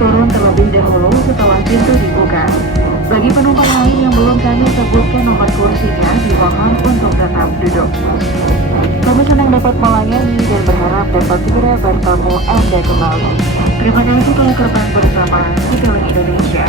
turun terlebih dahulu setelah pintu dibuka. Bagi penumpang lain yang belum kami sebutkan nomor kursinya, dimohon untuk tetap duduk. Kami senang dapat melayani dan berharap dapat segera bertemu Anda kembali. Terima kasih telah terbang bersama Citylink Indonesia.